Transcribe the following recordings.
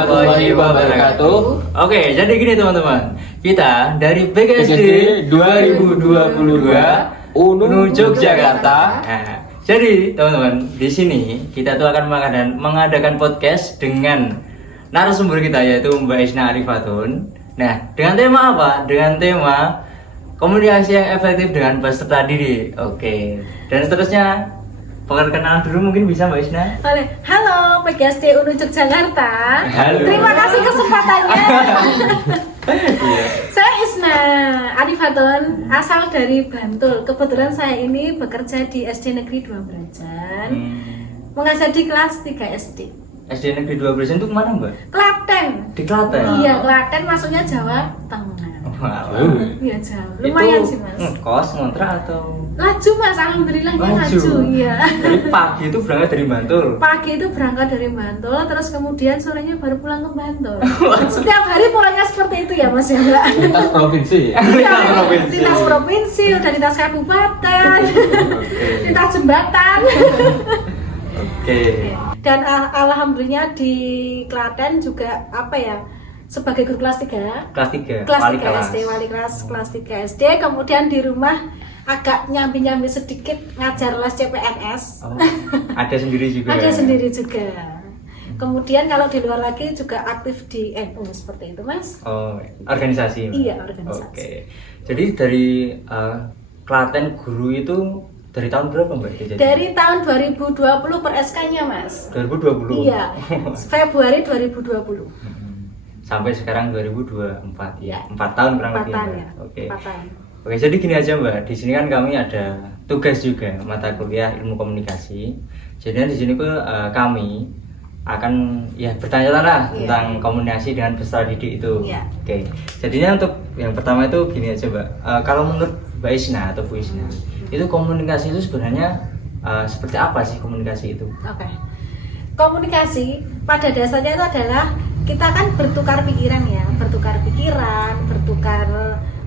warahmatullahi wabarakatuh. Oke, jadi gini teman-teman. Kita dari BKSD 2022 Unung Yogyakarta. Nah, jadi teman-teman, di sini kita tuh akan mengadakan podcast dengan narasumber kita yaitu Mbak Isna Arifatun. Nah, dengan tema apa? Dengan tema komunikasi yang efektif dengan peserta didik. Oke. Dan seterusnya perkenalan dulu mungkin bisa Mbak Isna. Halo PGSD Unung Yogyakarta. Halo. Terima kasih kesempatannya. Saya Isna Arifatun, asal dari Bantul. Kebetulan saya ini bekerja di SD Negeri 2 Brajan. Mengajar di kelas 3 SD. SD Negeri 2 Brajan itu kemana Mbak? Klaten. Di Klaten. Iya, Klaten maksudnya Jawa Tengah. Wow. Iya, jauh. Lumayan Itu, sih, Mas. Kos ngontrak atau Laju, Mas. Alhamdulillahnya laju. Iya. Jadi pagi itu berangkat dari Bantul. Pagi itu berangkat dari Bantul, terus kemudian sorenya baru pulang ke Bantul. Setiap hari pulangnya seperti itu ya Mas ya Mbak? Lintas provinsi. Lintas provinsi, udah lintas kabupaten, lintas jembatan. Oke. Dan alhamdulillah di Klaten juga apa ya? Sebagai guru kelas 3. Kelas 3. Kelas 3 SD, wali kelas 3 SD. Kemudian di rumah agak nyambi-nyambi sedikit ngajar les CPNS. Oh, ada sendiri juga. Ada sendiri juga. Kemudian kalau di luar lagi juga aktif di NU seperti itu, Mas. Oh, organisasi. Iya, organisasi. Oke. Jadi dari Klaten guru itu dari tahun berapa Mbak? Dari tahun 2020 per SK-nya, Mas. 2020. Iya. Februari 2020. Sampai sekarang 2024 ya. 4 tahun kurang 4 lebih. tahun Mbak. ya. Oke. 4 tahun. Oke, jadi gini aja Mbak. Di sini kan kami ada tugas juga mata kuliah ilmu komunikasi. Jadi di sini kami akan ya bertanya-tanya tentang komunikasi dengan peserta didik itu. Iya. Oke. Jadinya untuk yang pertama itu gini aja Mbak. Kalau menurut Mbak Isna atau Bu Isna, itu komunikasi itu sebenarnya seperti apa sih komunikasi itu? Oke. Komunikasi pada dasarnya itu adalah kita kan bertukar pikiran, bertukar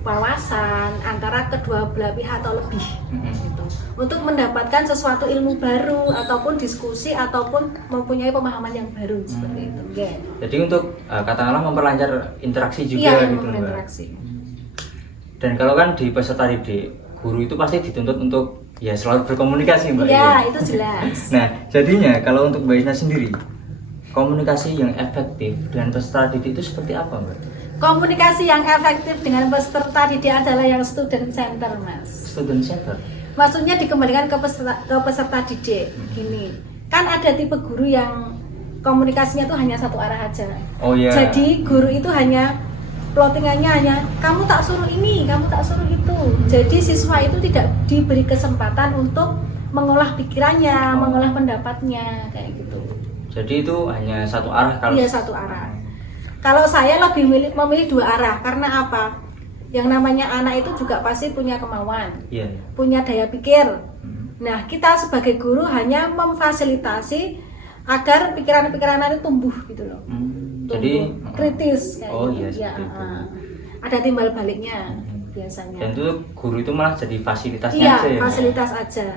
wawasan antara kedua belah pihak atau lebih gitu. Untuk mendapatkan sesuatu ilmu baru ataupun diskusi ataupun mempunyai pemahaman yang baru seperti itu. Okay. Jadi untuk katakanlah memperlancar interaksi juga iya, gitu Mbak. Interaksi. Dan kalau kan di peserta didik, guru itu pasti dituntut untuk ya selalu berkomunikasi Mbak. Iya, itu jelas. Nah, jadinya kalau untuk Mbak Isna sendiri, komunikasi yang efektif dengan peserta didik itu seperti apa Mbak? Komunikasi yang efektif dengan peserta didik adalah yang student center, Mas. Student center? Maksudnya dikembalikan ke peserta didik. Gini, kan ada tipe guru yang komunikasinya tuh hanya satu arah aja. Oh iya. Jadi guru itu hanya plottingannya hanya kamu tak suruh ini, kamu tak suruh itu. Jadi siswa itu tidak diberi kesempatan untuk mengolah pikirannya, mengolah pendapatnya, kayak gitu. Jadi itu hanya satu arah kalau? Iya, satu arah. Kalau saya lebih memilih dua arah, karena apa? Yang namanya anak itu juga pasti punya kemauan, punya daya pikir. Nah, kita sebagai guru hanya memfasilitasi agar pikiran-pikiran anak itu tumbuh gitu loh. Jadi kritis. Kayak oh gitu. iya, seperti itu. Ada timbal baliknya biasanya. Dan itu guru itu malah jadi fasilitasnya aja ya? Fasilitas aja.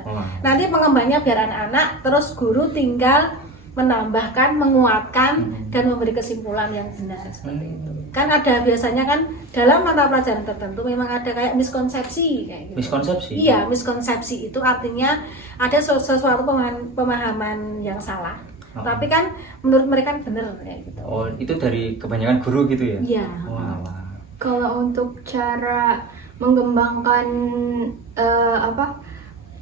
Nanti pengembangnya biar anak-anak, terus guru tinggal menambahkan, menguatkan, dan memberi kesimpulan yang benar seperti itu. Kan ada biasanya kan dalam mata pelajaran tertentu memang ada kayak miskonsepsi kayak gitu. Miskonsepsi? Iya, miskonsepsi itu artinya ada sesuatu pemahaman yang salah. Tapi kan menurut mereka benar kayak gitu. Oh, itu dari kebanyakan guru gitu ya? Iya. Kalau untuk cara mengembangkan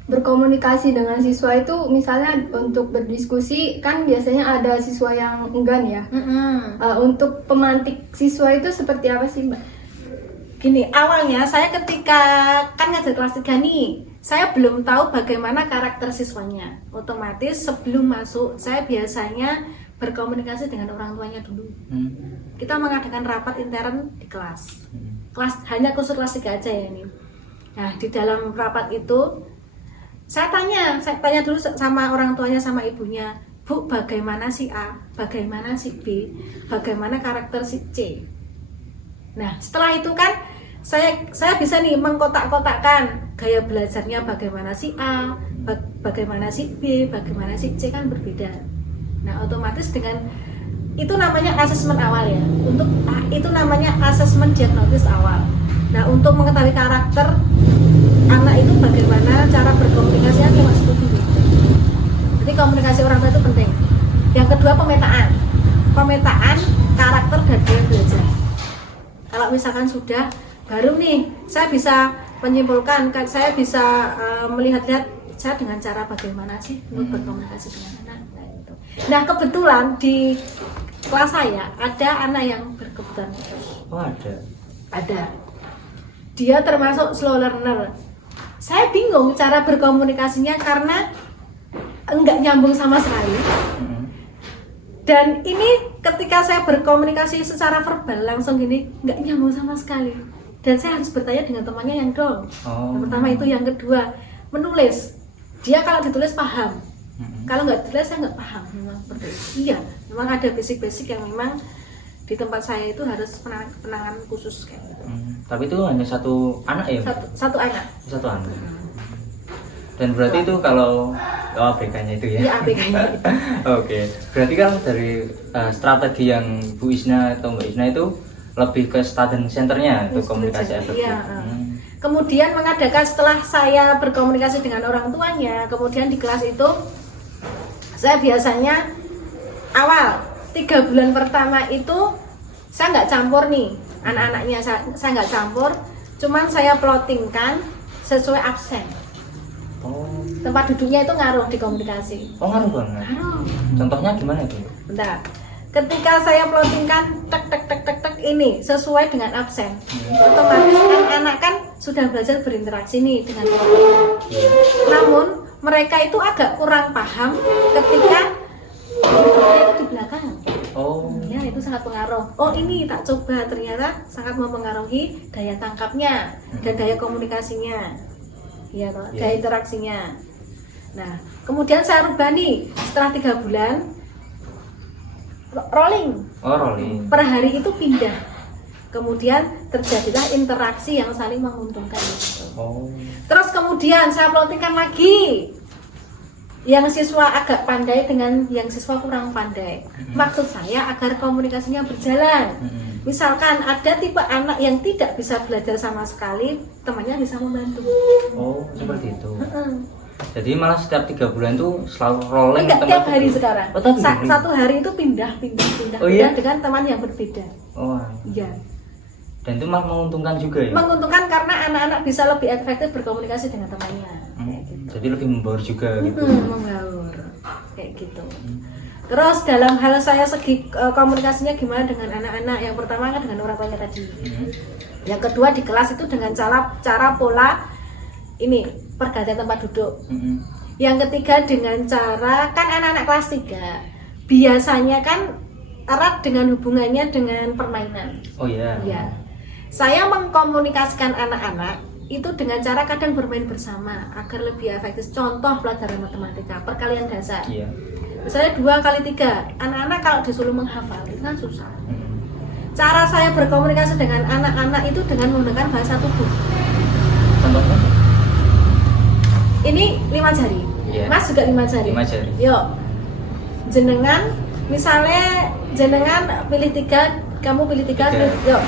berkomunikasi dengan siswa itu, misalnya untuk berdiskusi kan biasanya ada siswa yang enggan ya. Untuk pemantik siswa itu seperti apa sih Mbak? Gini, awalnya saya ketika kan ngajar kelas 3 nih, saya belum tahu bagaimana karakter siswanya. Otomatis sebelum masuk saya biasanya berkomunikasi dengan orang tuanya dulu. Kita mengadakan rapat intern di kelas. Hanya khusus kelas 3 aja ya ini. Nah, di dalam rapat itu saya tanya dulu sama orang tuanya, sama ibunya, Bu, bagaimana si A, bagaimana si B, bagaimana karakter si C. Nah, setelah itu kan saya bisa nih mengkotak-kotakkan gaya belajarnya, bagaimana si A, bagaimana si B, bagaimana si C, kan berbeda. Nah, otomatis dengan itu namanya asesmen awal ya. Itu namanya asesmen diagnosis awal. Nah, untuk mengetahui karakter anak itu bagaimana cara berkomunikasinya lewat studi. Jadi komunikasi orang tua itu penting. Yang kedua pemetaan karakter dan gaya belajar. Kalau misalkan sudah baru nih, saya bisa menyimpulkan, saya bisa melihat-lihat saya dengan cara bagaimana sih untuk berkomunikasi dengan anak. Nah, kebetulan di kelas saya ada anak yang berkebutuhan khusus. Oh, Ada. Dia termasuk slow learner. Saya bingung cara berkomunikasinya karena enggak nyambung sama sekali. Dan ini ketika saya berkomunikasi secara verbal langsung gini, enggak nyambung sama sekali. Dan saya harus bertanya dengan temannya yang dong. Yang pertama itu, yang kedua menulis. Dia kalau ditulis paham. Kalau nggak ditulis saya nggak paham. Memang seperti itu. Iya, memang ada basic-basic yang memang di tempat saya itu harus penanganan khusus kayak gitu. Tapi itu hanya satu anak ya? Satu anak. Satu anak. Dan berarti itu kalau ABK-nya itu ya? Iya, ABK-nya itu. Oke, berarti kan dari strategi yang Bu Isna atau Mbak Isna itu lebih ke student center-nya untuk komunikasi efektif. Iya. Kemudian mengadakan setelah saya berkomunikasi dengan orang tuanya, kemudian di kelas itu saya biasanya awal 3 bulan pertama itu saya nggak campur nih anak-anaknya, saya nggak campur, cuman saya plottingkan sesuai absen. Tempat duduknya itu ngaruh di komunikasi. Oh, ngaruh banget. Ngaruh. Contohnya gimana itu? Bentar. Ketika saya plottingkan tek ini sesuai dengan absen, otomatis anak-anak kan sudah belajar berinteraksi nih dengan orang. Namun mereka itu agak kurang paham ketika duduknya itu di belakang. Oh. Ya, itu sangat pengaruh. Oh, ini tak coba, ternyata sangat mempengaruhi daya tangkapnya dan daya komunikasinya. Iya, daya interaksinya. Nah, kemudian saya rubah nih setelah 3 bulan. Rolling. Per hari itu pindah. Kemudian terjadilah interaksi yang saling menguntungkan gitu. Terus kemudian saya plottingkan lagi yang siswa agak pandai dengan yang siswa kurang pandai. Maksud saya agar komunikasinya berjalan. Misalkan ada tipe anak yang tidak bisa belajar sama sekali, temannya bisa membantu. Oh, seperti itu. Jadi malah setiap 3 bulan tuh selalu rolling. Enggak, tiap hari sekarang. Oh, Satu hari itu pindah oh, iya? dengan teman yang berbeda. Oh iya. Dan itu malah menguntungkan juga ya? Menguntungkan karena anak-anak bisa lebih efektif berkomunikasi dengan temannya. Gitu. Jadi lebih membaur juga gitu. Membaur kayak gitu. Terus dalam hal saya segi komunikasinya gimana dengan anak-anak? Yang pertama kan dengan orang tuanya tadi. Yang kedua di kelas itu dengan cara pola ini pergantian tempat duduk. Yang ketiga dengan cara, kan anak-anak kelas 3 biasanya kan erat dengan hubungannya dengan permainan. Oh iya. Iya. Saya mengkomunikasikan anak-anak itu dengan cara kadang bermain bersama agar lebih efektif. Contoh pelajaran matematika, perkalian dasar. Iya. Misalnya 2 kali 3, anak-anak kalau disuruh menghafal itu kan susah. Cara saya berkomunikasi dengan anak-anak itu dengan menggunakan bahasa tubuh. Contohnya? Ini 5 jari, Mas juga 5 jari. 5 jari. Yuk, jenengan, misalnya jenengan pilih 3, kamu pilih 3, yuk.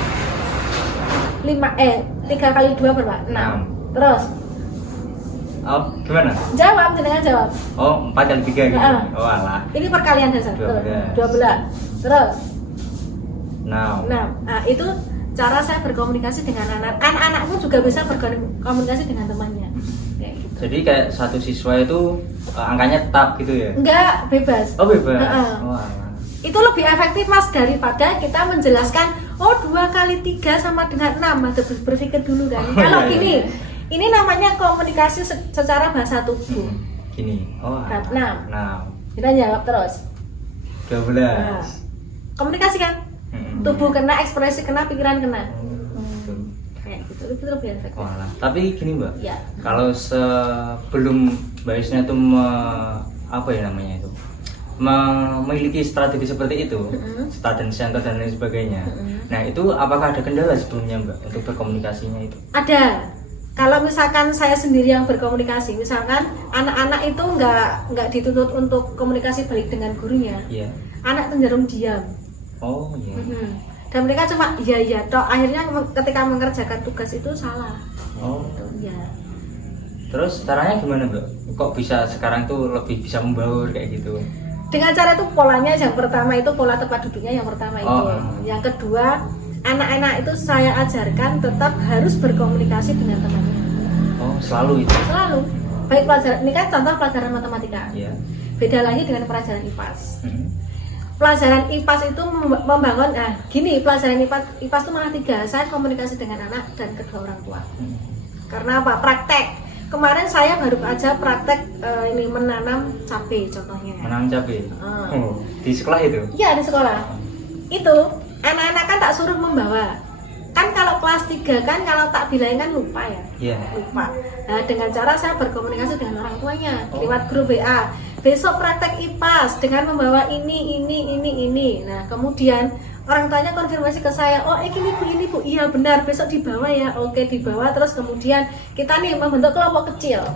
3 kali 2 berapa? 6. Terus? Oh, gimana? Jawab, jenengan jawab. Oh, 4 kali 3 gitu. Oh alah. Ini perkalian dasar. 12. Terus? 6. Nah, itu cara saya berkomunikasi dengan anak-anakmu juga bisa berkomunikasi dengan temannya. Jadi kayak satu siswa itu angkanya tetap gitu ya? Enggak, bebas. Oh, bebas. Oh, itu lebih efektif Mas daripada kita menjelaskan 2 kali 3 sama dengan 6. Mas berpikir dulu kan. Kalau gini, ini namanya komunikasi secara bahasa tubuh. Gini. Oh, 6. Kita jawab terus. 12. Komunikasi kan? Tubuh kena, ekspresi kena, pikiran kena. Kayak gitu, itu lebih efektif. Tapi gini Mbak, ya. Kalau sebelum Mbak Isna itu memiliki strategi seperti itu, student center dan lain sebagainya. Nah itu apakah ada kendala sebelumnya Mbak untuk berkomunikasinya itu? Ada. Kalau misalkan saya sendiri yang berkomunikasi, misalkan anak-anak itu nggak dituntut untuk komunikasi balik dengan gurunya. Iya. Anak cenderung diam. Oh iya. Dan mereka cuma iya toh, akhirnya ketika mengerjakan tugas itu salah. Oh. Gitu, ya. Terus caranya gimana Mbak? Kok bisa sekarang tuh lebih bisa membaur kayak gitu? Dengan cara itu polanya, yang pertama itu pola tempat duduknya yang pertama itu. Oh. Yang kedua, anak-anak itu saya ajarkan tetap harus berkomunikasi dengan temannya. Oh selalu itu? Selalu. Baik pelajaran, ini kan contoh pelajaran matematika. Iya. Beda lagi dengan pelajaran IPAS. Pelajaran IPAS itu membangun, gini, pelajaran IPAS itu malah 3. Saya komunikasi dengan anak dan kedua orang tua. Karena apa? Praktek. Kemarin saya baru aja praktek ini menanam cabai contohnya. Menanam cabai. Oh, di sekolah itu? Iya, di sekolah. Itu anak-anak kan tak suruh membawa. Kan kalau kelas 3 kan kalau tak bilangin kan lupa ya. Iya. Lupa. Nah, dengan cara saya berkomunikasi dengan orang tuanya lewat grup WA. Besok praktek IPAS dengan membawa ini. Nah, kemudian orang tuanya konfirmasi ke saya, oh ini bu, iya benar, besok dibawa ya, oke dibawa. Terus kemudian kita nih membentuk kelompok kecil.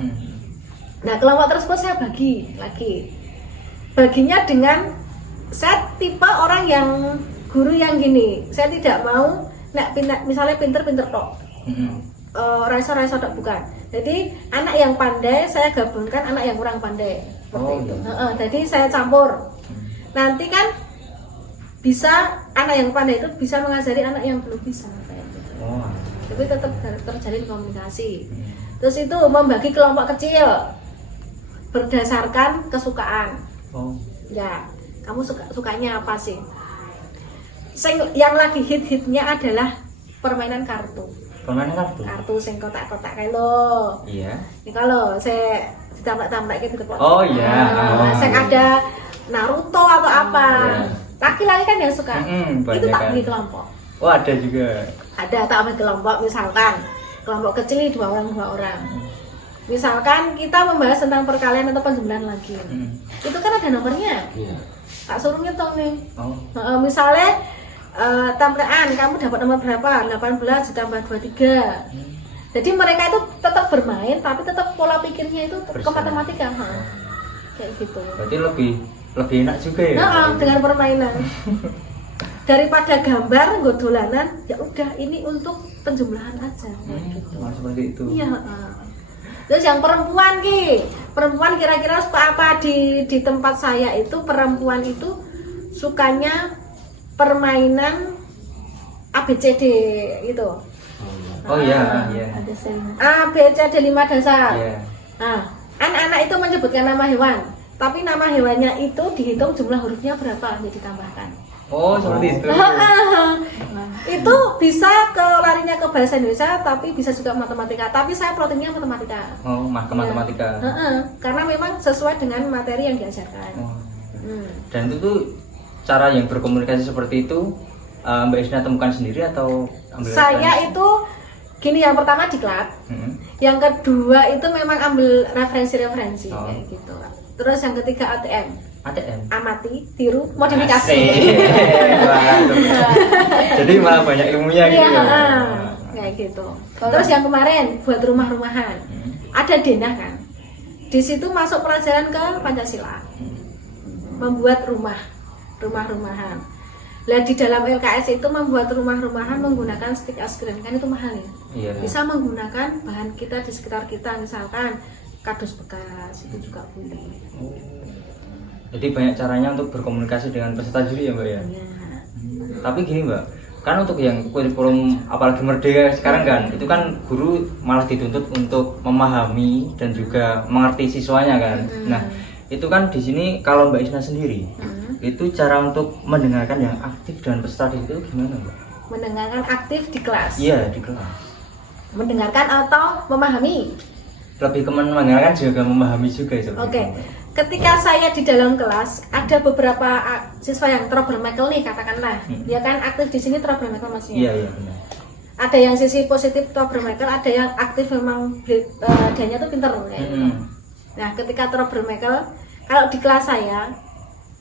Nah, kelompok tersebut saya bagi lagi. Baginya dengan saya tipe orang yang guru yang gini, saya tidak mau misalnya pinter tok, raiso tok, bukan. Jadi anak yang pandai saya gabungkan anak yang kurang pandai, seperti itu. Jadi saya campur. Nanti kan bisa anak yang pandai itu bisa mengajari anak yang belum bisa kayak gitu. Tapi tetap terjalin komunikasi. Terus itu membagi kelompok kecil berdasarkan kesukaan. Ya, kamu sukanya apa sih? Yang lagi hit-hitnya adalah permainan kartu. Permainan kartu? Kartu sing kotak-kotak kayak lo. Iya. Ini kalau saya ditambah-tambah gitu. Oh iya. Sing ada Naruto atau apa. Laki-laki kan yang suka. Itu tak bagi kelompok. Oh ada juga. Ada tak bagi kelompok, misalkan kelompok kecil ini 2 orang. Misalkan kita membahas tentang perkalian atau penjumlahan lagi. Itu kan ada nomornya. Tak suruh ngitung nih. Misalnya tambahan kamu dapat nomor berapa? 18 ditambah 23. Jadi mereka itu tetap bermain tapi tetap pola pikirnya itu ke matematika. Kayak gitu. Berarti lebih enak juga ya? Dengan permainan. Daripada gambar dolanan, ya udah ini untuk penjumlahan aja. Gitu. Seperti itu. Iya. Terus yang perempuan kira-kira suka apa di tempat saya itu? Perempuan itu sukanya permainan ABCD itu. Oh iya. ABCD 5 dasar. Iya. Nah, anak-anak itu menyebutkan nama hewan. Tapi nama hewannya itu dihitung jumlah hurufnya berapa, jadi ditambahkan. Oh, seperti itu. Itu bisa larinya ke bahasa Indonesia, tapi bisa juga matematika. Tapi saya plottingnya matematika. Oh, matematika. Karena memang sesuai dengan materi yang diajarkan. Dan itu tuh cara yang berkomunikasi seperti itu Mbak Isna temukan sendiri atau ambil saya referensi? Itu gini, yang pertama diklat. Yang kedua itu memang ambil referensi kayak gitu. Terus yang ketiga ATM. Amati, tiru, modifikasi. Jadi malah banyak ilmunya gitu. Kayak gitu. Terus yang kemarin buat rumah-rumahan. Ada denah kan. Di situ masuk pelajaran ke Pancasila. Membuat rumah-rumahan. Lah di dalam LKS itu membuat rumah-rumahan menggunakan stik es krim, kan itu mahal ya. Iya. Bisa menggunakan bahan kita di sekitar kita, misalkan kardus bekas itu juga boleh. Jadi banyak caranya untuk berkomunikasi dengan peserta juri ya Mbak ya. Tapi gini Mbak, kan untuk yang kurikulum apalagi merdeka sekarang kan, itu kan guru malah dituntut untuk memahami dan juga mengerti siswanya kan. Nah itu kan di sini kalau Mbak Isna sendiri, itu cara untuk mendengarkan yang aktif dan peserta itu gimana Mbak? Mendengarkan aktif di kelas? Iya di kelas. Mendengarkan atau memahami? Lebih ke mendengarkan juga memahami juga. Oke. Ketika saya di dalam kelas ada beberapa siswa yang troublemaker nih katakanlah, ya kan aktif di sini troublemaker maksudnya. Iya benar. Ada yang sisi positif troublemaker, ada yang aktif memang dianya tuh pinter kayak gitu. Nah ketika troublemaker, kalau di kelas saya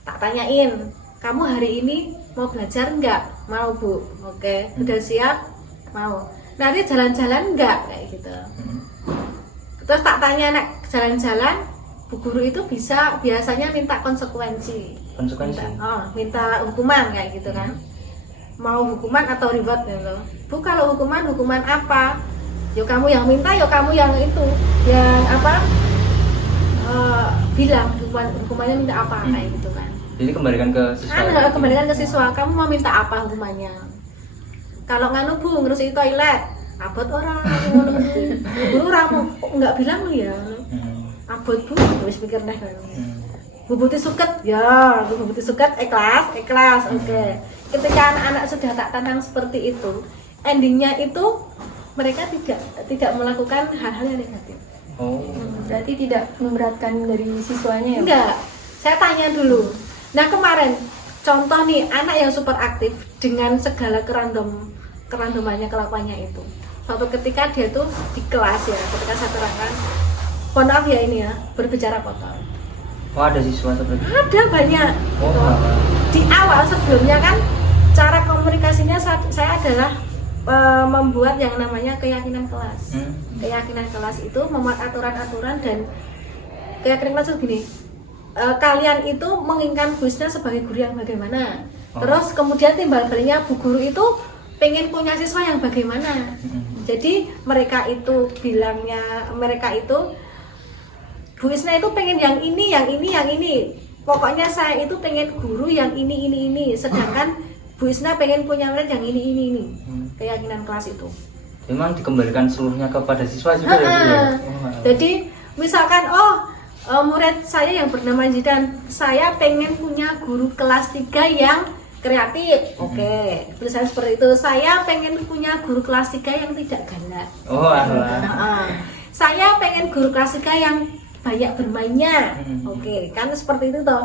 tak tanyain, kamu hari ini mau belajar enggak? Mau Bu. Oke. Udah siap? Mau. Nanti jalan-jalan enggak? Kayak gitu. Terus tak tanya, nak jalan-jalan Bu guru itu biasanya minta konsekuensi. Minta hukuman kayak gitu kan. Mau hukuman atau reward gitu. Bu, kalau hukuman apa? Yo kamu yang minta, yo kamu yang itu, yang apa? Bilang hukumannya minta apa kayak gitu kan. Jadi kembalikan ke siswa. Kembalikan ke siswa. Kamu mau minta apa hukumannya? Kalau nganu Bu, ngurusi toilet, abot orang. Guru ramu nggak bilang lu ya. Abot Bu, wis mikir deh kan. Bubuti suket, ya, bubuti suket ikhlas, oke. Ketika anak-anak sudah tak tantang seperti itu, endingnya itu mereka tidak melakukan hal-hal yang negatif. Berarti tidak memberatkan dari siswanya ya? Enggak, saya tanya dulu. Nah kemarin, contoh nih, anak yang super aktif dengan segala kerandomannya, kelakuannya itu. Suatu ketika dia tuh di kelas ya, ketika saya terangkan, mohon maaf ya ini ya, berbicara kotor. Oh, ada siswa seperti itu? Ada banyak. Di awal sebelumnya kan cara komunikasinya saya adalah membuat yang namanya keyakinan kelas. Keyakinan kelas itu membuat aturan-aturan dan keyakinan kelas itu gini. Kalian itu menginginkan Bu Isna sebagai guru yang bagaimana. Terus kemudian timbal baliknya Bu Guru itu pengen punya siswa yang bagaimana. Jadi mereka itu Bu Isna itu pengen yang ini. Pokoknya saya itu pengen guru yang ini. Sedangkan Bu Isna pengen punya murid yang ini. Keyakinan kelas itu. Memang dikembalikan seluruhnya kepada siswa juga ya. Jadi misalkan murid saya yang bernama Jidan, saya pengen punya guru kelas 3 yang kreatif. Oke. Tulisan seperti itu. Saya pengen punya guru kelas 3 yang tidak galak. Saya pengen guru kelas 3 yang banyak bermainnya. Oke, kan seperti itu toh.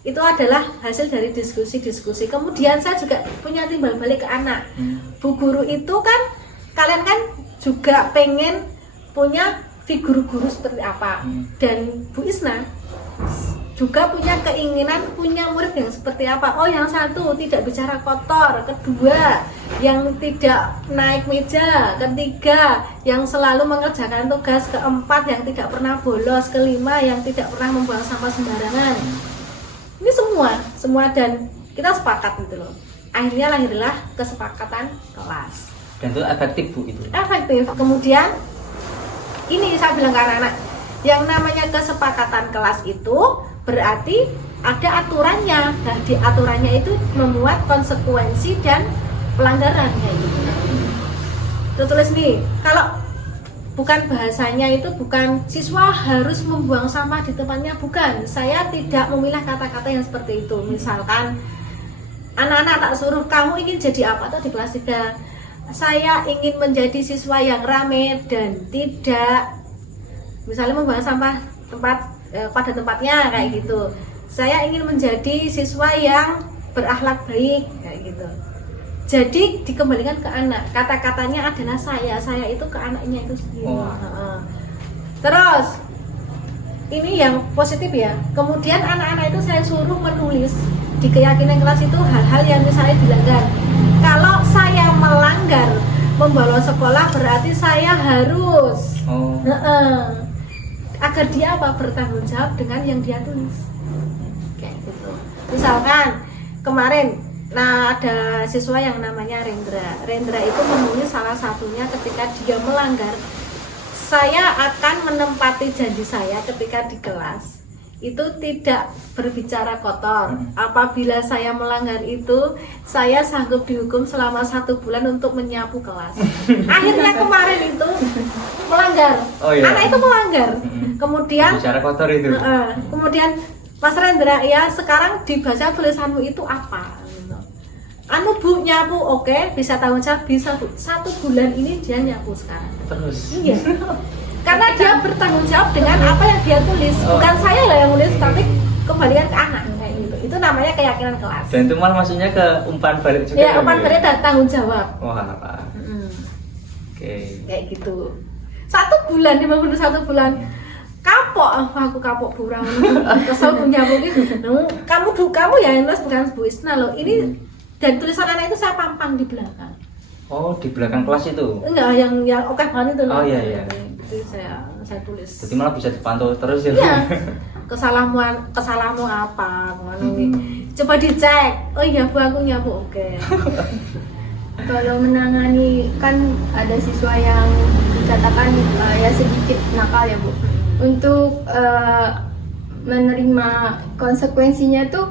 Itu adalah hasil dari diskusi. Kemudian saya juga punya timbal balik ke anak. Bu guru itu kan, kalian kan juga pengen punya figur guru seperti apa. Dan Bu Isna juga punya keinginan punya murid yang seperti apa. Yang satu tidak bicara kotor, kedua yang tidak naik meja, ketiga yang selalu mengerjakan tugas, keempat yang tidak pernah bolos, kelima yang tidak pernah membuang sampah sembarangan. Ini semua dan kita sepakat gitu loh. Akhirnya lahirlah kesepakatan kelas. Dan itu efektif Bu itu. Efektif. Kemudian ini saya bilang ke anak-anak, yang namanya kesepakatan kelas itu berarti ada aturannya. Nah, di aturannya itu memuat konsekuensi dan pelanggaran kayak gitu. Tertulis nih, kalau bukan bahasanya itu bukan siswa harus membuang sampah di tempatnya, bukan. Saya tidak memilah kata-kata yang seperti itu. Misalkan anak-anak tak suruh kamu ingin jadi apa tuh di kelas 3. Saya ingin menjadi siswa yang ramai dan tidak misalnya membuang sampah pada tempatnya kayak gitu. Saya ingin menjadi siswa yang berakhlak baik kayak gitu. Jadi dikembalikan ke anak. Kata-katanya adalah saya itu ke anaknya itu sendiri. Terus ini yang positif ya. Kemudian anak-anak itu saya suruh menulis di keyakinan kelas itu hal-hal yang misalnya dilanggar. Kalau saya melanggar membawa sekolah berarti saya harus agar dia bertanggung jawab dengan yang dia tulis kayak gitu. Misalkan kemarin ada siswa yang namanya Rendra itu menulis salah satunya ketika dia melanggar, saya akan menempati janji saya ketika di kelas itu tidak berbicara kotor. Apabila saya melanggar itu, saya sanggup dihukum selama 1 bulan untuk menyapu kelas. Akhirnya kemarin itu melanggar. Anak itu melanggar. Kemudian bicara kotor itu. Kemudian Mas Rendra, ya sekarang dibaca tulisanmu itu apa? Bu nyapu, oke, bisa tanggung jawab, bisa Bu. 1 bulan ini dia nyapu sekarang. Terus? Iya. Karena dia bertanggung jawab dengan apa yang dia tulis. Bukan saya lah yang nulis, tapi kembalikan ke anak kayak gitu. Itu namanya keyakinan kelas. Dan itu malah maksudnya ke umpan balik juga. Ya, umpan balik dan tanggung jawab. Wah, apa? Kayak gitu. 1 bulan, 51 bulan. Kapok, aku kapok burang. Kesel punya gitu. Kamu ya yang nulis, bukan Bu Isna loh. Ini dan tulisan anak itu saya pampang di belakang. Oh, di belakang kelas itu? Enggak, yang oke banget itu loh. Oh iya. Itu saya tulis. Jadi malah bisa dipantau terus ya. Iya. Kesalahanmu apa? Coba dicek. Oh iya Bu, aku nyapu. Oke. Kalau menangani kan ada siswa yang dikatakan ya sedikit nakal ya Bu. Untuk menerima konsekuensinya tuh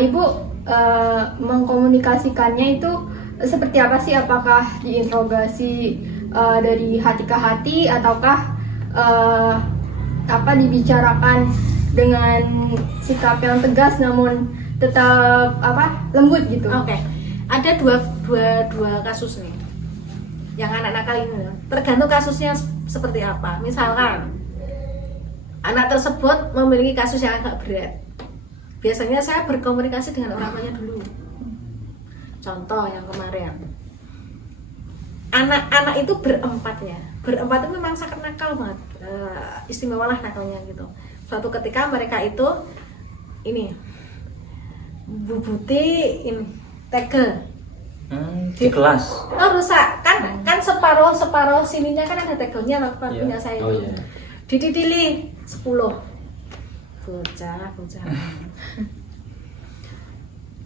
Ibu mengkomunikasikannya itu seperti apa sih? Apakah diinterogasi dari hati ke hati ataukah dibicarakan dengan sikap yang tegas namun tetap lembut gitu? Oke. Ada dua kasus nih. Yang anak nakal ini tergantung kasusnya seperti apa. Misalkan anak tersebut memiliki kasus yang agak berat. Biasanya saya berkomunikasi dengan orang tuanya dulu. Contoh yang kemarin, anak-anak itu berempat itu memang sangat nakal banget, istimewa lah nakalnya gitu. Suatu ketika mereka itu ini Bu Buti ini tegel di kelas. rusak kan separuh sininya kan ada tegelnya punya saya itu. Dititili 10 bocah.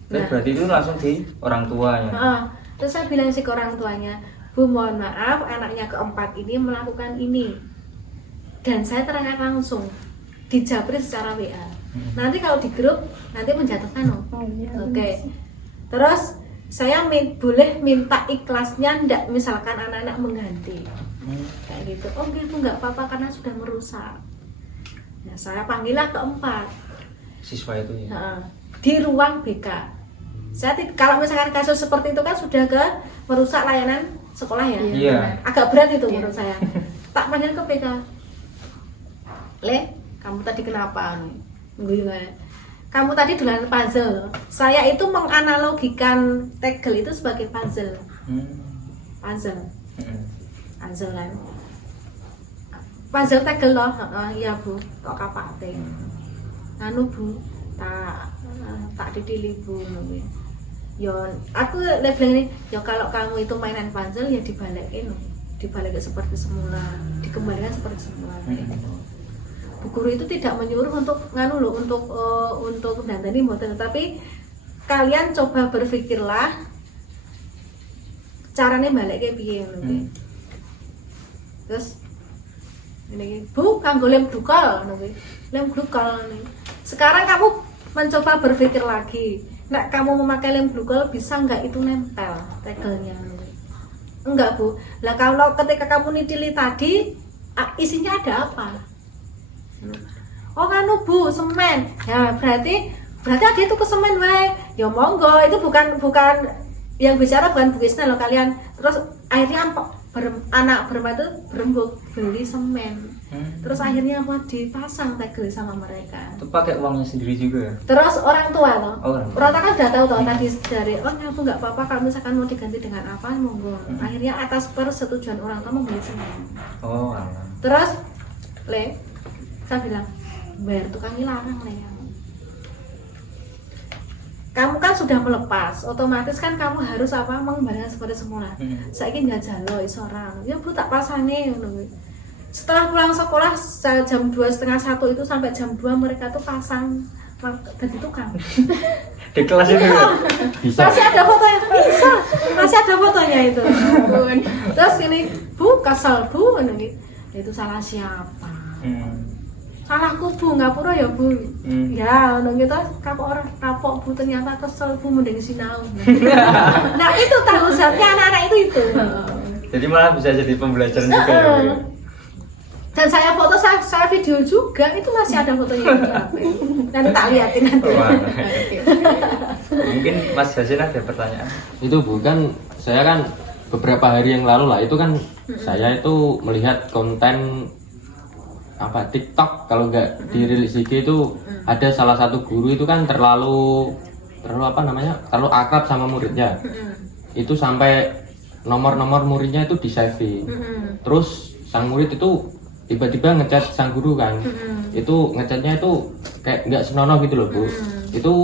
Nah, berarti itu langsung di orang tuanya. Terus saya bilang sih ke orang tuanya, Bu mohon maaf anaknya keempat ini melakukan ini, dan saya terangkan langsung dijabri secara WA. Nanti kalau di grup nanti menjatuhkan Oke. Terus saya boleh minta ikhlasnya ndak, misalkan anak-anak mengganti kayak gitu. Oh gitu nggak apa-apa karena sudah merusak. Nah saya panggillah keempat Siswa itu ya. Di ruang BK. Kalau misalkan kasus seperti itu kan sudah ke merusak layanan sekolah ya. Iya. Agak berat itu menurut saya. Tak panggil ke BK. Le, kamu tadi kenapa? Kamu tadi dolanan puzzle. Saya itu menganalogikan tegel itu sebagai puzzle. Puzzle kan. Puzzle tegel loh. Iya Bu, kok kapate. Anu Bu, tak didili Bu. Yo, aku bilang ini, yo kalau kamu itu mainan puzzle ya dibalikin seperti semula, dikembalikan seperti semula. Bu guru itu tidak menyuruh untuk untuk dandani mboten, tapi kalian coba berpikirlah caranya balik kayak piye ngono. Terus ini Bu kanggo lem glukol nih. Sekarang kamu mencoba berpikir lagi. Nek kamu memakai lem glukol bisa nggak itu nempel tegelnya? Enggak Bu. Lah kalau ketika kamu nitili tadi isinya ada apa? Oh kanu Bu, semen. Ya berarti ada itu ke semen wae. Ya monggo, itu bukan yang bicara bukan Bu Isna loh kalian. Terus akhirnya anak berempat itu berembuk beli semen. Terus akhirnya dipasang tegel sama mereka. Itu pakai uangnya sendiri juga. Terus orang tua loh. Orang tua kan udah tahu toh tadi dari nyapu nggak apa-apa kalau misalkan mau diganti dengan apa monggo. Akhirnya atas persetujuan orang tua membeli semen. Oh, alah. Terus saya bilang bayar tukangnya larang kamu kan sudah melepas, otomatis kan kamu harus mengembalikan seperti semula. Saya ingin jajalo isoran, ya Bu tak pasane. Setelah pulang sekolah jam 2:30 itu sampai jam 2 mereka tuh pasang jadi tukang. Di kelas itu ya? Bisa. Masih ada fotonya, bisa. Masih ada fotonya itu. Terus ini Bu kesal Bu, itu salah siapa? Salahku Bu, ngapura ya Bu. Ya, gitu kapok Bu ternyata kesel Bu mending sinau. Nah itu tanggung jawabnya anak-anak itu. Jadi malah bisa jadi pembelajaran juga ya Bu. Dan saya foto, saya video juga, itu masih ada fotonya di HP. Nanti tak liatin nanti. Mungkin Mas Hasin ada pertanyaan. Itu bukan, saya kan beberapa hari yang lalu lah, itu kan saya itu melihat konten TikTok, kalau nggak dirilis IG itu ada salah satu guru itu kan terlalu akrab sama muridnya. Itu sampai nomor muridnya itu di saving. Terus sang murid itu tiba-tiba ngechat sang guru kan. Itu ngechatnya itu kayak nggak senonoh gitu loh Bu. Itu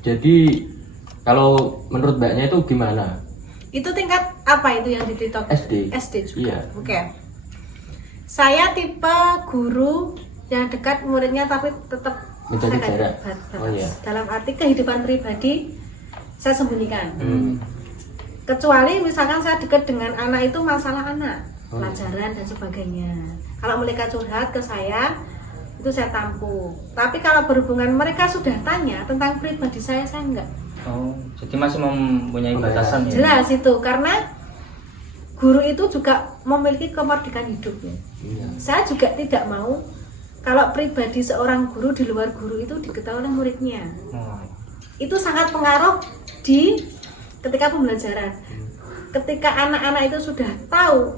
jadi kalau menurut Mbaknya itu gimana? Itu tingkat apa itu yang di TikTok? SD juga. Iya. Oke. Saya tipe guru yang dekat muridnya tapi tetap Menjaga saya jarak. batas. Oh, iya. Dalam arti kehidupan pribadi saya sembunyikan. Kecuali misalkan saya dekat dengan anak itu masalah anak, Oh, iya. pelajaran dan sebagainya. Kalau mereka curhat ke saya, itu saya tampung. Tapi kalau berhubungan mereka sudah tanya tentang pribadi saya enggak. Oh, jadi masih mempunyai Oh, ya. batasan ya? Jelas itu, karena guru itu juga memiliki kemerdekaan hidup ya. Iya. Saya juga tidak mau kalau pribadi seorang guru di luar guru itu diketahui oleh muridnya. Oh. Itu sangat pengaruh di ketika pembelajaran. Ketika anak-anak itu sudah tahu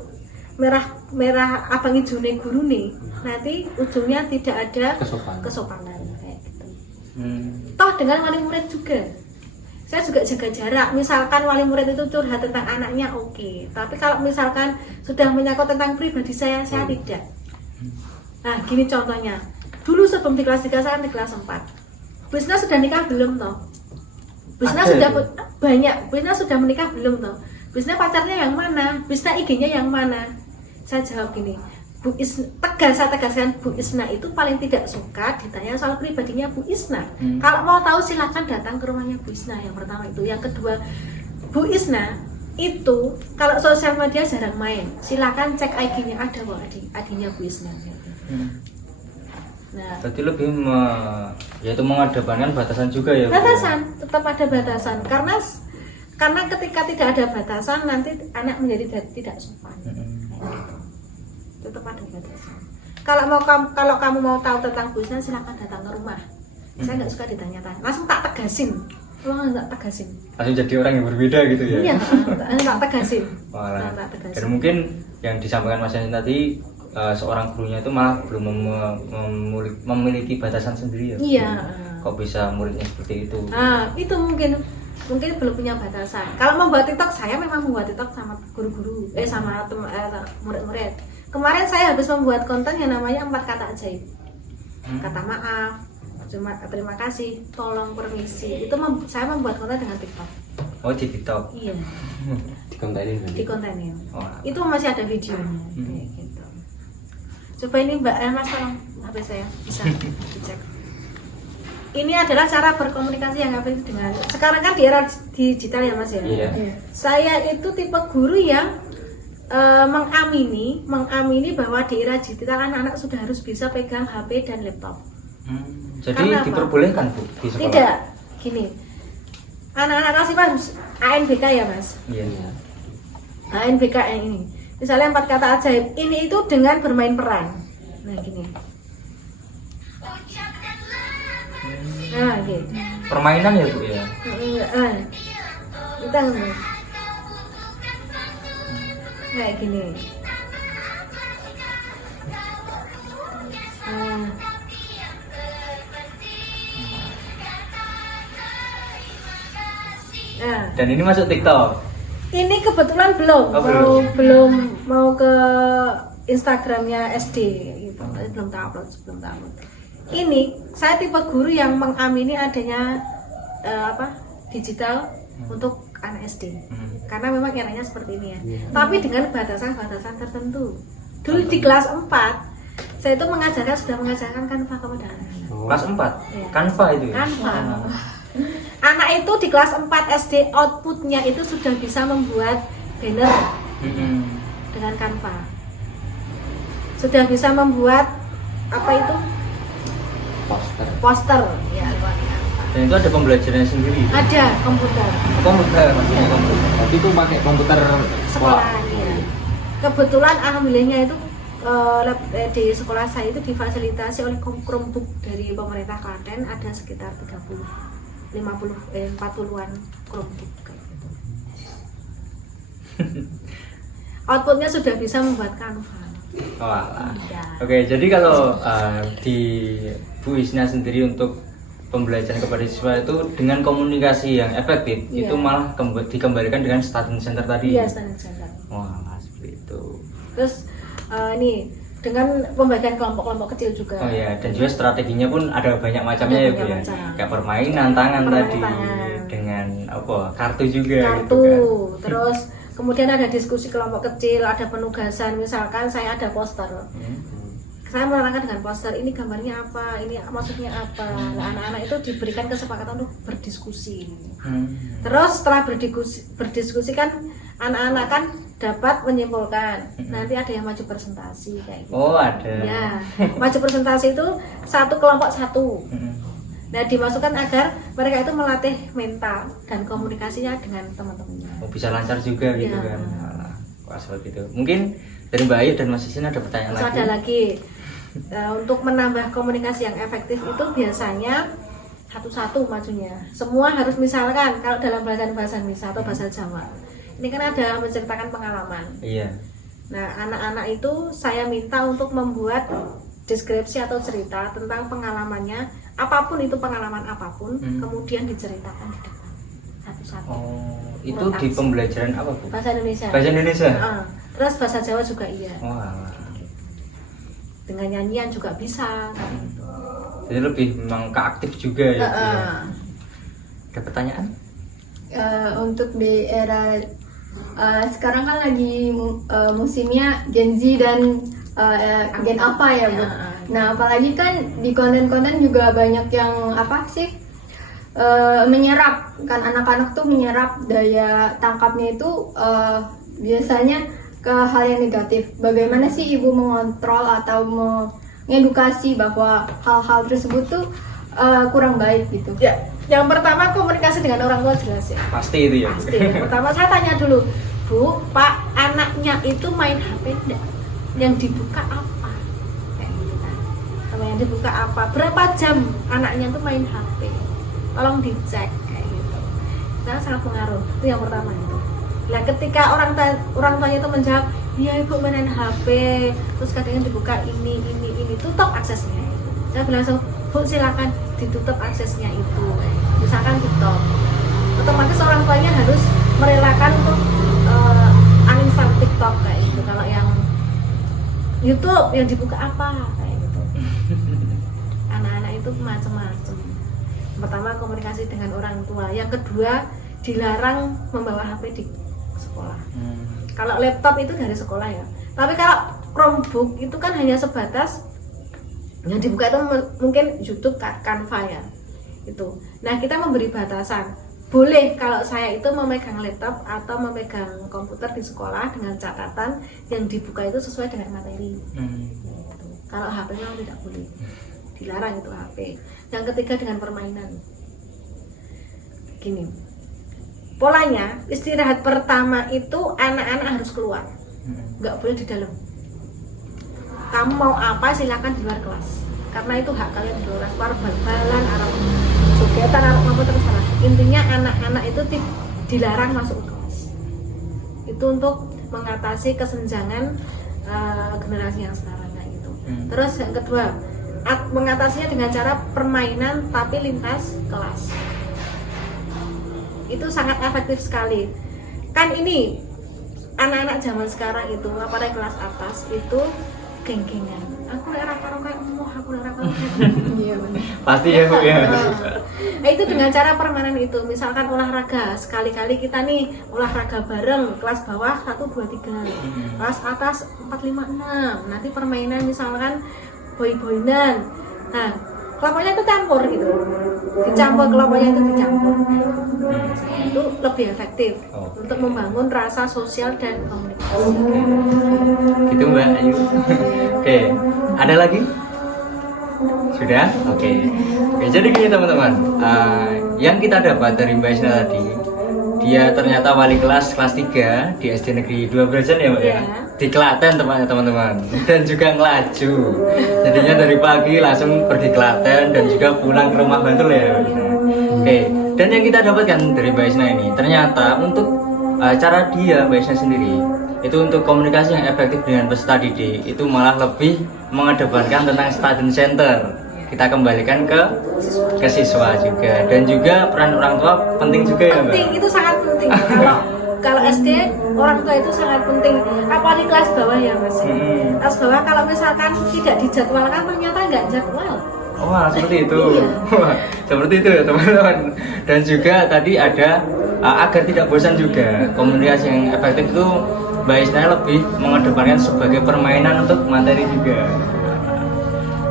merah abang hijaunya guru nih, nanti ujungnya tidak ada kesopanan kayak gitu. Toh dengan wali murid juga, saya juga jaga jarak. Misalkan wali murid itu curhat tentang anaknya, oke. Tapi kalau misalkan sudah menyangkut tentang pribadi saya tidak. Nah gini contohnya, dulu sebelum di kelas 3 saya di kelas 4, Bu Isna sudah nikah belum toh? Bu Isna sudah banyak, Bu Isna sudah menikah belum toh? Bu Isna pacarnya yang mana? Bu Isna IG-nya yang mana? Saya jawab gini, Bu Isna, saya tegaskan Bu Isna itu paling tidak suka ditanya soal pribadinya Bu Isna. Kalau mau tahu silakan datang ke rumahnya Bu Isna, yang pertama itu. Yang kedua, Bu Isna itu kalau sosial media jarang main, silakan cek IG-nya, ada kok IG-nya Bu Isna. Nah, berarti lebih yaitu mengedepankan batasan juga ya, Bu? batasan, tetap ada batasan, karena ketika tidak ada batasan nanti anak menjadi tidak sopan. Tetap ada batasan. Kalau kamu mau tahu tentang Bu Isna, silakan datang ke rumah. Saya nggak suka ditanya-tanya, langsung tak tegasin. Nggak tegasin. Langsung jadi orang yang berbeda gitu ya? Iya, tak tegasin. Walah. Tak tegasin. Dan mungkin yang disampaikan Mas Yasin tadi, seorang gurunya itu malah belum memiliki batasan sendiri ya? Iya. Kok bisa muridnya seperti itu? Nah, itu mungkin belum punya batasan. Kalau membuat TikTok, saya memang membuat TikTok sama guru-guru, sama murid-murid. Kemarin saya habis membuat konten yang namanya 4 kata ajaib. Kata maaf, terima kasih, tolong, permisi. Itu saya membuat konten dengan TikTok. Oh, di TikTok? Iya. Dikontenin. Wah. Itu masih ada videonya. Kayak gitu. Coba ini Mbak Mas, tolong HP saya bisa dicek. Ini adalah cara berkomunikasi yang efektif dengan, sekarang kan di era digital ya Mas ya. Iya. Saya itu tipe guru yang mengamini bahwa di era digital anak-anak sudah harus bisa pegang HP dan laptop. Jadi Karena apa? diperbolehkan Bu di sekolah? Tidak, gini, anak-anak kelas 5 harus ANBK ya Mas. Iya. ANBK yang ini, misalnya 4 kata ajaib ini itu dengan bermain peran. Nah gini. Nah gitu. Permainan ya Bu ya? Kita kayak gini. Nah, Dan ini masuk TikTok? ini kebetulan belum, Oh, belum mau ke Instagramnya SD gitu. Tapi belum upload. Ini saya tipe guru yang mengamini adanya digital untuk anak SD. Karena memang enaknya seperti ini ya. Tapi dengan batasan-batasan tertentu. Dulu di kelas 4 saya itu sudah mengajarkan Canva kepada anak-anak. Kelas 4? Iya. Canva itu ya? Canva. Anak itu di kelas 4 SD outputnya itu sudah bisa membuat banner dengan Canva. Sudah bisa membuat apa itu? Poster ya, lewat Canva. Dan itu ada pembelajarannya sendiri? Ada komputer. Komputer, maksudnya komputer. Tapi itu pakai komputer sekolah. Ya. Kebetulan alhamdulillahnya itu di sekolah saya itu difasilitasi oleh Chromebook dari pemerintah Klaten, ada sekitar 40-an Chromebook kayak gitu. Outputnya sudah bisa membuat Canva. Ya. Oke, jadi kalau di Bu Isna sendiri untuk pembelajaran kepada siswa itu dengan komunikasi yang efektif, Iya. itu malah dikembalikan dengan study center tadi. Iya, study center. Wah, seperti itu. Terus ini dengan pembagian kelompok-kelompok kecil juga. Oh ya, dan juga strateginya pun ada banyak macamnya Ada ya Bu banyak ya. macam. Kayak permainan tangan Permainan tadi tangan. dengan kartu juga Kartu, gitu kan. terus Kemudian ada diskusi kelompok kecil, ada penugasan, misalkan saya ada poster. Saya menerangkan dengan poster, ini gambarnya apa, ini maksudnya apa. Nah, anak-anak itu diberikan kesepakatan untuk berdiskusi. Terus setelah berdiskusi kan anak-anak kan dapat menyimpulkan. Nanti ada yang maju presentasi kayak gitu. Oh, ada. Ya, maju presentasi itu satu kelompok satu. Nah, dimasukkan agar mereka itu melatih mental dan komunikasinya dengan teman-temannya. Oh, bisa lancar juga gitu Ya. kan. Wah, seperti itu. Mungkin dari Mbak Ayu dan Mas Isin ada pertanyaan Terus lagi? ada lagi, untuk menambah komunikasi yang efektif itu biasanya satu-satu majunya. Semua harus misalkan kalau dalam bahasa Indonesia atau bahasa Jawa. Ini kan ada menceritakan pengalaman. Iya. Nah, anak-anak itu saya minta untuk membuat deskripsi atau cerita tentang pengalamannya, apapun itu pengalaman apapun, kemudian diceritakan di depan satu-satu. Oh, itu Menurut di aksi. pembelajaran apa, Bu? Bahasa Indonesia. Bahasa Indonesia? Terus bahasa Jawa juga iya. Wah. Dengan nyanyian juga bisa. Jadi lebih memang keaktif juga ya. Bu, ya. Ada pertanyaan? Untuk di era sekarang kan lagi musimnya Gen Z dan Gen apa ya Bu? Nah apalagi kan di konten-konten juga banyak yang apa sih menyerap kan, anak-anak tuh menyerap daya tangkapnya itu biasanya ke hal yang negatif. Bagaimana sih Ibu mengontrol atau mengedukasi bahwa hal-hal tersebut tuh kurang baik gitu? Ya, yang pertama komunikasi dengan orang tua jelas ya. Pasti itu ya. Bu. Pasti. Pertama saya tanya dulu, Bu, Pak, anaknya itu main HP enggak? Yang dibuka apa? Kayak gitu kan. Sama yang dibuka apa? Berapa jam anaknya itu main HP? Tolong dicek kayak gitu. Nah, sangat pengaruh. Itu yang pertama itu. Nah, ketika orang tuanya itu menjawab, "Iya, Ibu main HP." Terus kadang dibuka ini, tutup aksesnya. Saya bilang langsung, "Bu, silakan ditutup aksesnya itu." Misalkan TikTok. Otomatis orang tuanya harus merelakan untuk uninstall TikTok kayak gitu. Kalau yang YouTube yang dibuka apa kayak gitu. Anak-anak itu macam-macam. Pertama komunikasi dengan orang tua. Yang kedua dilarang membawa HP di sekolah. Kalau laptop itu dari sekolah ya. Tapi kalau Chromebook itu kan hanya sebatas yang dibuka itu mungkin YouTube, Canva ya. Itu. Nah, kita memberi batasan. Boleh kalau saya itu memegang laptop atau memegang komputer di sekolah dengan catatan yang dibuka itu sesuai dengan materi. Gitu. Kalau HP memang tidak boleh, dilarang itu HP. Yang ketiga dengan permainan. Gini, polanya istirahat pertama itu anak-anak harus keluar, nggak boleh di dalam. Kamu mau apa silakan di luar kelas, karena itu hak kalian di luar kelas. Bal-balan, arah jogetan, arah apa terserah. Intinya anak-anak itu dilarang masuk kelas. Itu untuk mengatasi kesenjangan generasi yang sekarang kayak gitu. Terus yang kedua, mengatasinya dengan cara permainan tapi lintas kelas. Itu sangat efektif sekali. Kan ini anak-anak zaman sekarang itu apalagi kelas atas itu geng-gengan. Aku lek ra karo kayak aku lek ra karo kayak iya benar. Pasti ya, Bu ya. Nah, itu dengan cara permainan itu, misalkan olahraga, sekali-kali kita nih olahraga bareng, kelas bawah 1 2 3. Kelas atas 4 5 6. Nanti permainan misalkan boy-boynan. Nah, kelompoknya itu campur gitu. Dicampur kelompoknya itu dicampur. Itu lebih efektif untuk membangun rasa sosial dan komunikasi. Gitu Mbak Ayu. Oke, ada lagi? Sudah? Oke, jadi gini teman-teman, yang kita dapat dari Mbak Isna tadi, dia ternyata wali kelas 3 di SD Negeri 2 Brajan ya Mbak ya? Di Klaten tempatnya teman-teman, dan juga ngelaju. Jadinya dari pagi langsung pergi Klaten dan juga pulang ke rumah Bantul ya Mbak Isna. Oke, dan yang kita dapatkan dari Mbak Isna ini, ternyata untuk cara dia Mbak Isna sendiri itu untuk komunikasi yang efektif dengan peserta didik itu malah lebih mengedepankan tentang student center. Kita kembalikan ke siswa juga, dan juga peran orang tua penting juga ya Mbak. Penting, itu sangat penting. Kalau SD orang tua itu sangat penting, apalagi kelas bawah ya Mas. Kelas bawah kalau misalkan tidak dijadwalkan ternyata nggak jadwal. Wah, seperti itu. Iya. Wah, seperti itu ya teman-teman. Dan juga tadi ada agar tidak bosan juga, komunikasi yang efektif itu Mbak Isna lebih mengedepankan sebagai permainan untuk materi juga.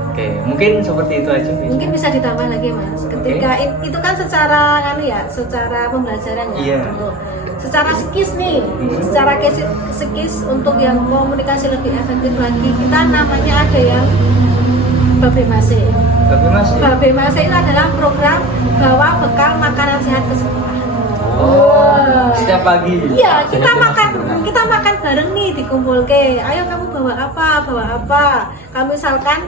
Oke, mungkin seperti itu aja. Mungkin bisa ditambah lagi mas, ketika itu kan secara secara pembelajaran ya, Iya. secara skills nih, secara skills untuk yang komunikasi lebih efektif lagi, kita namanya ada yang Babemase. Babemase itu adalah program bawa bekal makanan sehat ke sekolah. Setiap pagi. Iya, kita makan bareng nih, dikumpul ke. Ayo kamu bawa apa? Kamu misalkan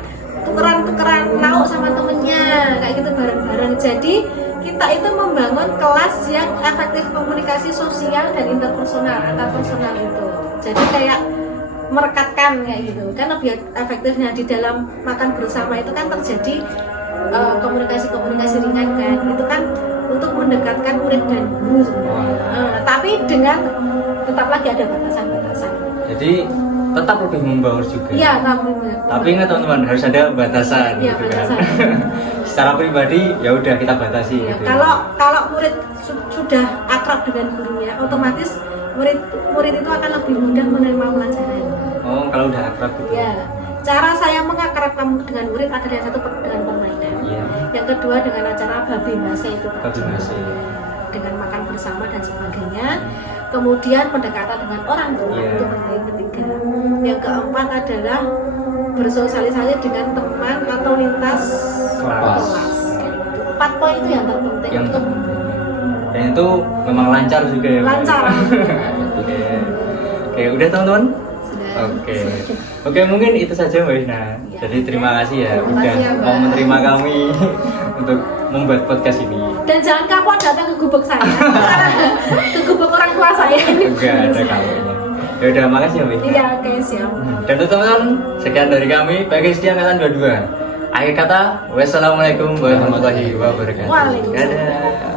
tukeran lauk sama temennya, kayak gitu bareng-bareng. Jadi kita itu membangun kelas yang efektif komunikasi sosial dan interpersonal, antar personal itu. Jadi kayak merekatkan kayak gitu. Kan lebih efektifnya di dalam makan bersama itu kan terjadi komunikasi ringan kan. Itu kan untuk mendekatkan murid dan guru sebenarnya. Tapi dengan tetap lagi ada batasan-batasan. Jadi tetap lebih membangun juga. Iya, Tapi ingat teman-teman, harus ada batasan. Iya, gitu batasan. Kan. Secara pribadi ya udah kita batasi. Ya, gitu. kalau murid sudah akrab dengan gurunya, otomatis murid itu akan lebih mudah menerima pelajaran. Oh, kalau udah akrab gitu. Ya, cara saya mengakrabkan dengan murid adalah yang satu dengan permainan, Iya. yang kedua dengan acara Babemase itu tadi. Babemase. Dengan makan bersama dan sebagainya. Kemudian pendekatan dengan orang tua Iya. itu penting ketiga. Yang keempat adalah bersosialisasi dengan teman atau lintas Kelas. Kayak gitu. 4 poin itu yang terpenting Yang untuk terpenting. Dan itu memang lancar juga ya. Mbak? lancar. Oke, udah teman-teman? Sudah. Oke, mungkin itu saja Mbak Isna. Ya. Jadi terima kasih ya Terima udah kasih ya, Mbak. mau menerima kami untuk membuat podcast ini. Dan jangan kapok datang ke gubuk saya, ke gubuk orang tua saya. Enggak ada kamunya. Ya udah, makasih ya Mbak Isna. Iya, oke siap. Dan untuk teman-teman, sekian dari kami PGSD Angkatan 22. Akhir kata, wassalamualaikum warahmatullahi wabarakatuh. Waalaikumsalam. Dadah.